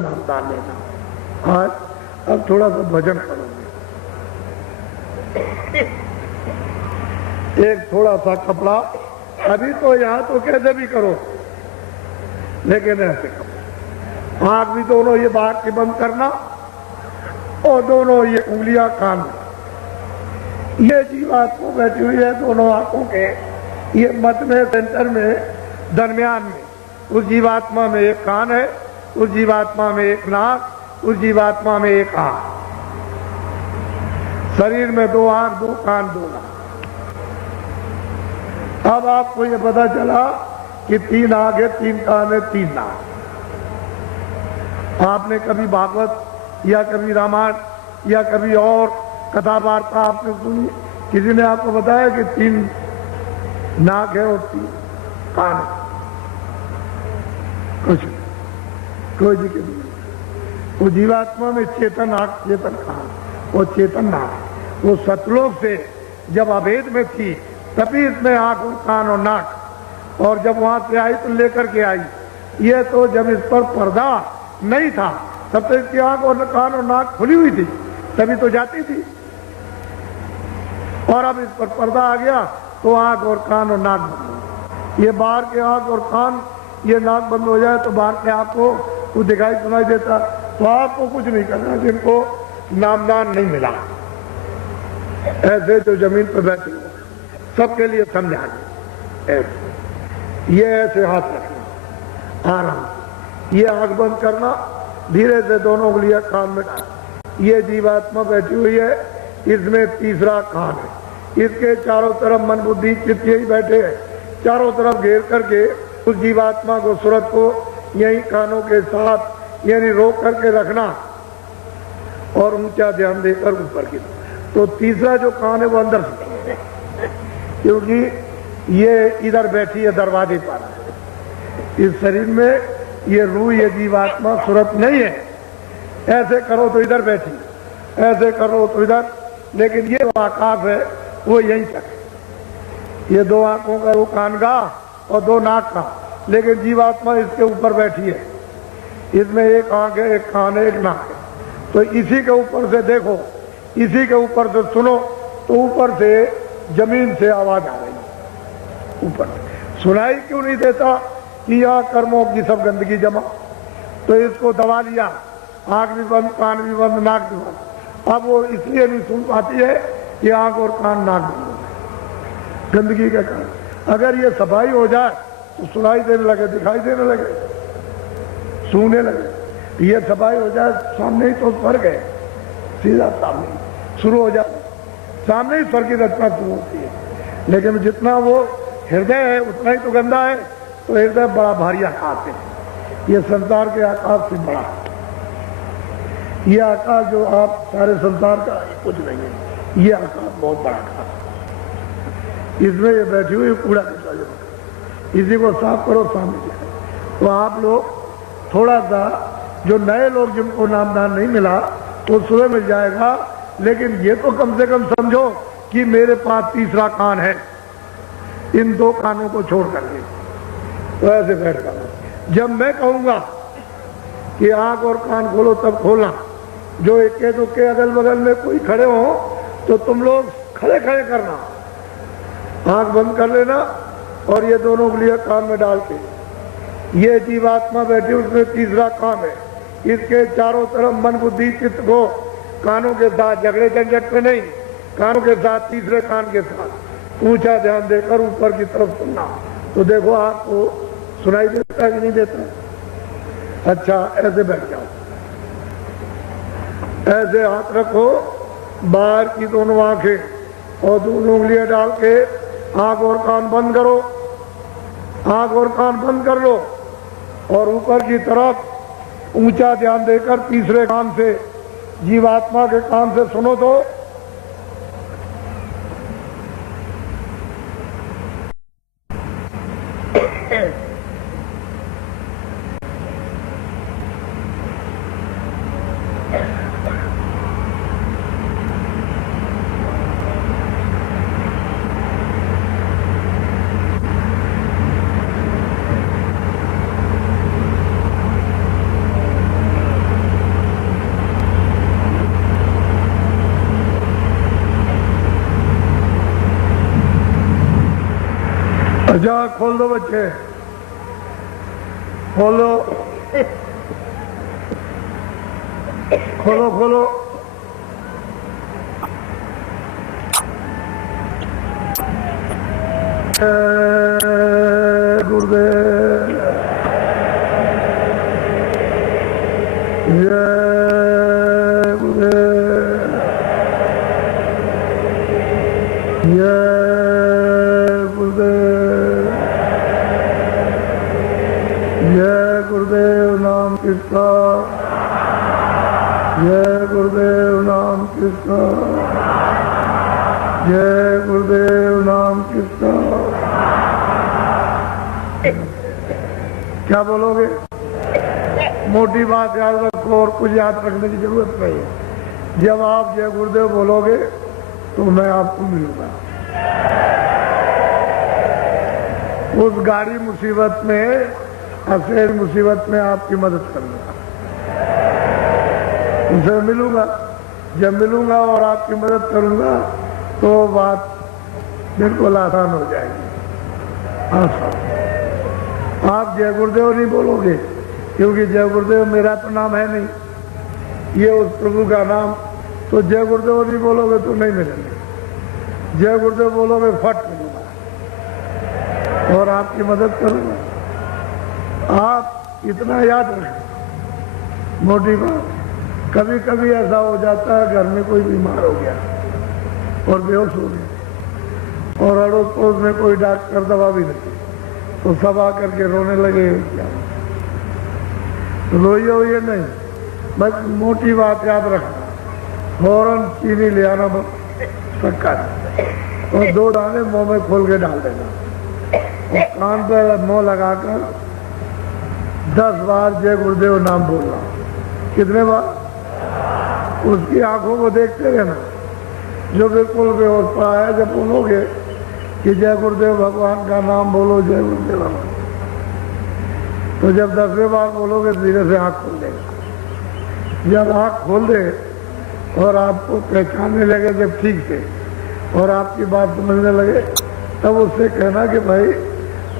नामदान लेना। आज अब थोड़ा सा भजन करोगे। एक थोड़ा सा कपड़ा, अभी तो यहाँ तो कैसे भी करो, लेकिन ऐसे करो। आँख भी दोनों ये बाहर की बंद करना और दोनों ये उंगलियां कान में। ये जीवात्मा बैठी हुई है दोनों आंखों के ये मध्य में, सेंटर में, दरमियान में। उस जीवात्मा में एक कान है, उस जीवात्मा में एक नाक, उस जीवात्मा में एक आंख। शरीर में 2 आंख, 2 कान, 2 नाक। अब आपको ये पता चला कि 3 आंख है, 3 कान है, 3 नाक। आपने कभी भागवत या कभी रामायण या कभी और कथा वार्ता आपने सुनी? किसी ने आपको बताया कि 3 नाक है और 3 कान है? कुछ कोई जिक्र नहीं। वो जीवात्मा में चेतन आंख, चेतन कान और चेतन नाक, वो सतलोक से जब अभेद में थी तभी इसमें आंख और कान और नाक, और जब वहां से आई तो लेकर के आई। ये तो जब इस पर पर्दा नहीं था तब तो इसकी आंख और कान और नाक खुली हुई थी, तभी तो जाती थी। और अब इस पर पर्दा आ गया तो आंख और कान और नाक बंद हो। ये बाहर के आंख और कान, ये नाक बंद हो जाए तो बाहर के आपको कुछ दिखाई सुनाई देता। तो आपको कुछ नहीं करना जिनको नामदान नहीं मिला। ऐसे जो जमीन पर बैठे हो सबके लिए समझाने, ये ऐसे हाथ रखना, आराम, ये आंख बंद करना, धीरे से दोनों उंगलियां कान में डाल। ये जीवात्मा बैठी हुई है, इसमें तीसरा कान है, इसके चारों तरफ मन बुद्धि चित्त यही बैठे हैं, चारों तरफ घेर करके उस जीवात्मा को, सूरत को यही कानों के साथ यानी रोक करके रखना और ऊंचा ध्यान देकर ऊपर की। तो तीसरा जो कान है वो अंदर से, क्योंकि ये इधर बैठी है दरवाजे पर। इस शरीर में ये रूह, ये जीवात्मा सूरत नहीं है। ऐसे करो तो इधर बैठी, ऐसे करो तो इधर, लेकिन ये आकाश है वो यहीं तक है। ये 2 आंखों का, 2 कान का और 2 नाक का, लेकिन जीवात्मा इसके ऊपर बैठी है। इसमें एक आंख है, एक कान है, एक नाक है। तो इसी के ऊपर से देखो, इसी के ऊपर से सुनो, तो ऊपर से जमीन से आवाज आ रही है। ऊपर सुनाई क्यों नहीं देता कि यहाँ कर्मों की सब गंदगी जमा, तो इसको दबा लिया, आंख भी बंद, कान भी बंद, नाक भी बंद। अब वो इसलिए नहीं सुन पाती है कि आंख और कान, नाक बंद हो गए गंदगी के कारण। अगर ये सफाई हो जाए तो सुनाई देने लगे, दिखाई देने लगे, सूंघने लगे। ये सफाई हो जाए, सामने ही तो स्वर्ग है, सीधा सामने शुरू हो जाए, सामने ही स्वर्ग की रचना शुरू होती है। लेकिन जितना वो हृदय है उतना ही तो गंदा है, तो हृदय बड़ा भारी आकाश है। ये संसार के आकाश से बड़ा, ये आकाश जो आप सारे संसार का कुछ नहीं है, ये आकाश बहुत बड़ा आकाश। इसमें ये बैठी हुई कूड़ा कचरा जो, इसी को साफ करो सामने से। तो आप लोग थोड़ा सा, जो नए लोग जिनको नामदान नहीं मिला वो सुबह मिल जाएगा, लेकिन ये तो कम से कम समझो कि मेरे पास तीसरा कान है, इन 2 कानों को छोड़ करके। तो ऐसे बैठ कर जब मैं कहूंगा कि आंख और कान खोलो तब खोलना। जो इक्के दुक्के अगल बगल में कोई खड़े हो तो तुम लोग खड़े खड़े करना, आंख बंद कर लेना और ये दोनों उंगलियां कान में डाल के। ये जीवात्मा बैठी, उसमें तीसरा कान है, इसके चारों तरफ मन बुद्धि चित्त को कानों के साथ, झगड़े झंझट में नहीं, कानों के साथ, तीसरे कान के साथ ऊंचा ध्यान देकर ऊपर की तरफ सुनना। तो देखो आपको सुनाई देता है कि नहीं देता? अच्छा, ऐसे बैठ जाओ, ऐसे हाथ रखो, बाहर की दोनों आंखें और दोनों उंगलियां डाल के आंख और कान बंद करो, आंख और कान बंद कर लो और ऊपर की तरफ ऊंचा ध्यान देकर तीसरे कान से, जीवात्मा के कान से सुनो। तो अच्छा खोल दो बच्चे, खोलो खोलो खोलो। गुरुदेव जय गुरुदेव जय गुरुदेव जय गुरुदेव नाम किसका, जय गुरुदेव नाम किसका, जय गुरुदेव नाम किसका। क्या बोलोगे? मोटी बात याद रखो और कुछ याद रखने की जरूरत नहीं है। जब आप जय गुरुदेव बोलोगे तो मैं आपको मिलूंगा। उस गाड़ी मुसीबत में, असेर मुसीबत में आपकी मदद करूंगा, उनसे मिलूंगा। जब मिलूंगा और आपकी मदद करूंगा तो बात बिल्कुल आसान हो जाएगी। आसान। आप जय गुरुदेव नहीं बोलोगे क्योंकि जय गुरुदेव मेरा तो नाम है नहीं, ये उस प्रभु का नाम। तो जय गुरुदेव नहीं बोलोगे तो नहीं मिलेंगे। जय गुरुदेव बोलोगे फट मिलूंगा और आपकी मदद करूंगा। आप इतना याद रखें। मोटी बात, कभी कभी ऐसा हो जाता है घर में कोई बीमार हो गया और बेहोश हो गया और अड़ोस पड़ोस में कोई डॉक्टर दवा भी नहीं, तो सब आकर के रोने लगे। क्या रोइए होइए नहीं, बस मोटी बात याद रखना, फौरन चीनी ले आना, शक्कर और 2 दाने मुंह में खोल के डाल देना और कान पर मुंह लगाकर 10 बार जय गुरुदेव नाम बोलना। कितने बार? उसकी आंखों को देखते रहना, जो बिल्कुल बेहोश पड़ा है। जब बोलोगे कि जय गुरुदेव भगवान का नाम बोलो, जय गुरुदेव भगवान, तो जब 10वें बार बोलोगे धीरे से आंख खोल देगा। जब आंख खोल दे और आपको पहचानने लगे जब ठीक से और आपकी बात समझने लगे, तब उससे कहना कि भाई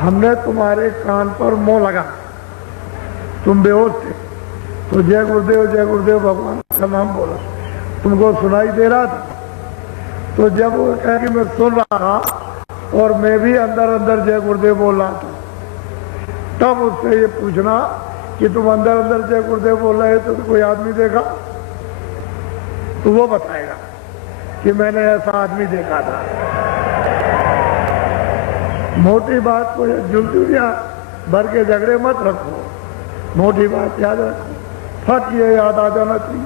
हमने तुम्हारे कान पर मुंह लगा, तुम बेहोश थे, तो जय गुरुदेव भगवान का नाम बोला, तुमको सुनाई दे रहा था। तो जब वो कहे कि मैं सुन रहा था और मैं भी अंदर अंदर जय गुरुदेव बोल रहा था, तब उससे ये पूछना कि तुम अंदर अंदर जय गुरुदेव बोल रहे तो कोई आदमी देखा, तो वो बताएगा कि मैंने ऐसा आदमी देखा था। मोटी बात को जुलझुलियां भर के झगड़े मत रखो, मोटी बात याद रखो। फट ये याद आ जाना चाहिए।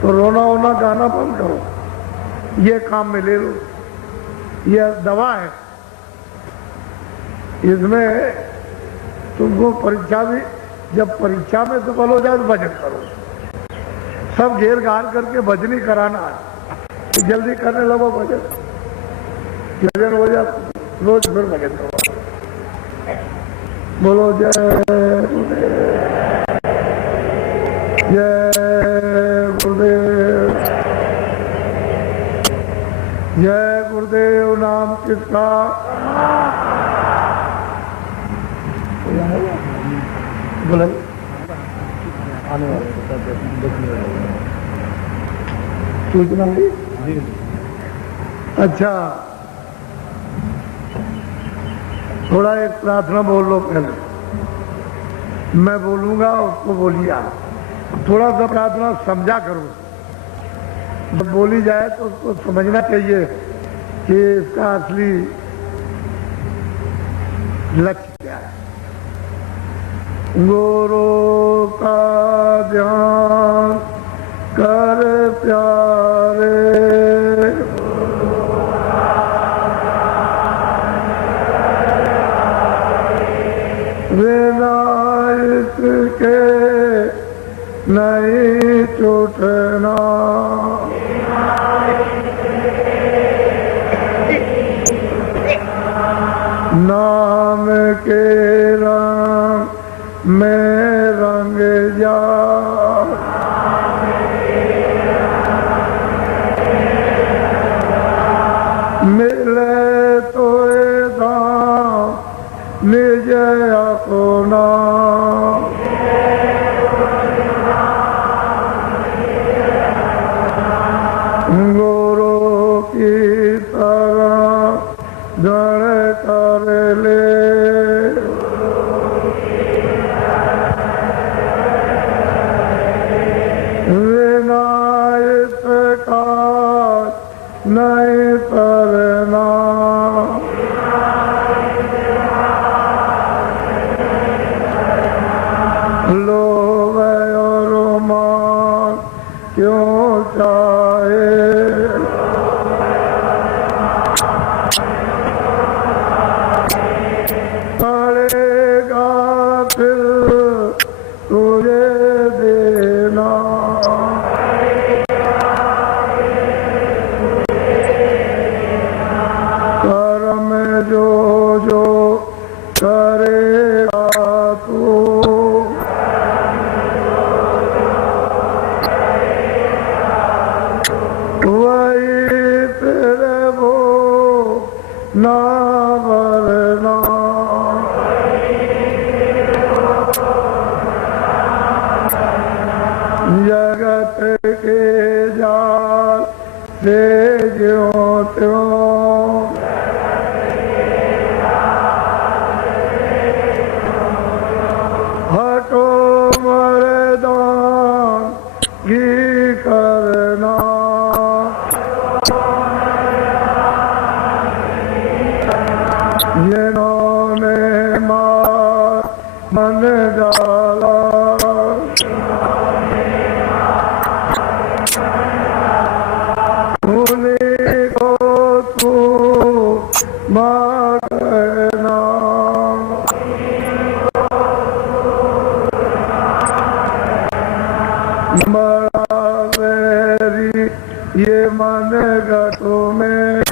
तो रोना वोना गाना बंद करो, ये काम में ले लो, ये दवा है। इसमें तुमको परीक्षा भी, जब परीक्षा में सफल हो जाए तो भजन करो। सब घेर घार करके भजनी कराना है, तो जल्दी करने लगो भजन। भजन हो जाए रोज फिर भजन करो। बोलो जय गुरुदेव, जय गुरुदेव नाम किसका। बोले आने वाले सूचना दी। अच्छा, थोड़ा एक प्रार्थना बोल लो पहले, मैं बोलूंगा उसको बोलिए आप। थोड़ा सा प्रार्थना समझा करो, जब बोली जाए तो उसको समझना चाहिए कि इसका असली लक्ष्य क्या है। गुरु का ध्यान कर प्यारे, बिना इसके नहीं छूटना। नाम के रंग में रंग जा, मिले तो धाम नहीं तरना। लोभ और मान क्यों चाहे, पड़ेगा फिर तुझे देना। कर्म जो जो करेगा तू, वही फिर वो ना वरना। जगत के जाल से ज्यों त्यों, हटो मर्दान की करना। जिन्होंने मार मन डाला, उन्हीं को तू मार कहना। बड़ा वैरी ये मन गटो में,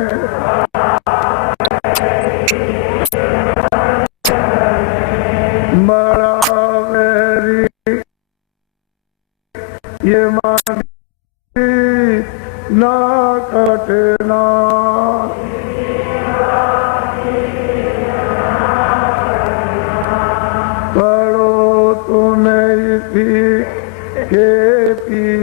बड़ा वैरी ये मन ना कटना।